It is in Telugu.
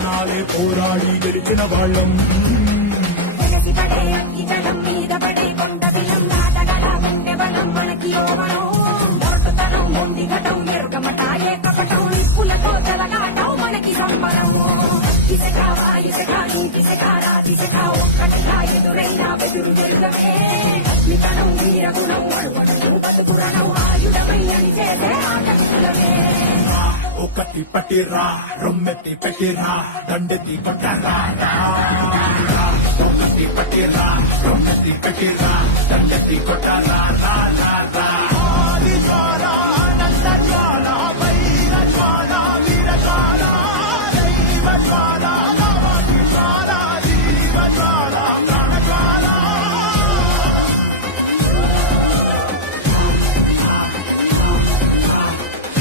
ప్రాణాలే పోరాడి గెలిచిన వాళ్ళం. మీద పడే కొండ బిలం దాటగల గుండె బలం మనకి ఓవరం మొరటుతనం మొండిగటం ఎరుగమట ఏకపటం నిప్పులతో తెలగాటం మనకి సంబరము. దిశగా వాయుశగా నీతిశగా రాతిశగా ఒక్కటిగా ఎదురైనా బెదురు జరుగమే. నితనం వీరగుణం అడుగడుగు బతుకురణం ఆయుధమై అని చేసే ఆకర్షులమే. ఒకటి పట్టిరా రొమ్మెత్తి పెట్టిరా దండెత్తి కొట్టరా. ఒకటి పట్టిరా రొమ్మెత్తి పెట్టిరా దండెత్తి కొట్టరా.